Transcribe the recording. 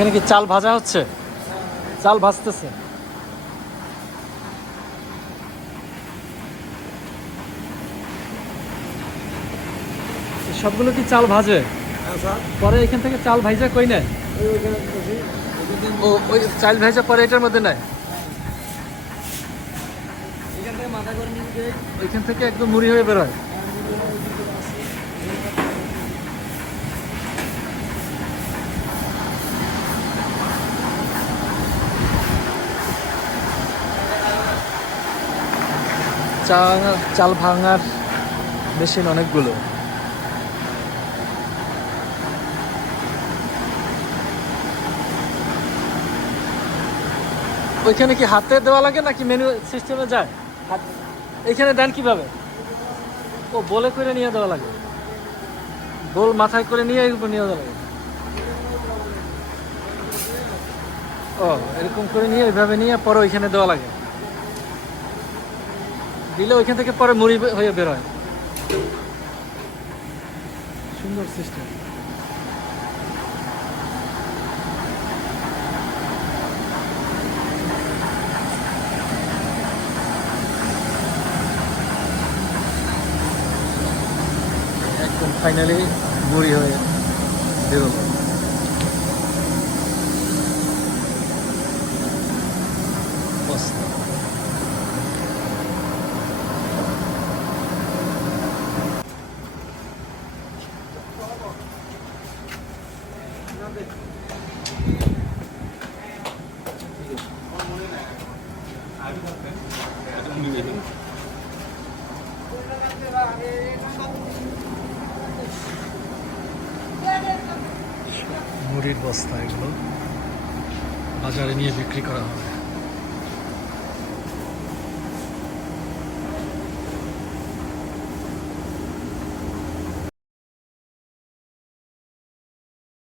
এখানে কি চাল ভাজা হচ্ছে? চাল ভাজতেছে। সবগুলো কি চাল ভাজে? পরে এখান থেকে চাল ভাইজা কই নেয়? ও ওই চাল ভাইজা পরে এটার মধ্যে নেয়। ওইখান থেকে একদম মুড়ি হয়ে বেরোয়। চাল ভাঙার মেশিন অনেকগুলো। ওইখানে কি হাতে দেওয়া লাগে নাকি মেনু সিস্টেমে যায়? এখানে দেন কিভাবে? ও বলে করে নিয়ে দেওয়া লাগে, বোল মাথায় করে নিয়ে নিয়ে দেওয়া লাগে। ও এরকম করে নিয়ে এইভাবে নিয়ে পরে ওইখানে দেওয়া লাগে, দিলে ওইখান থেকে পরে মুড়ি হয়ে বের হয়। সুন্দর সিস্টেম। একদম ফাইনালি মুড়ি হয়ে বেরোলো। মুড়ির বস্তা এগুলো বাজারে নিয়ে বিক্রি করা হবে।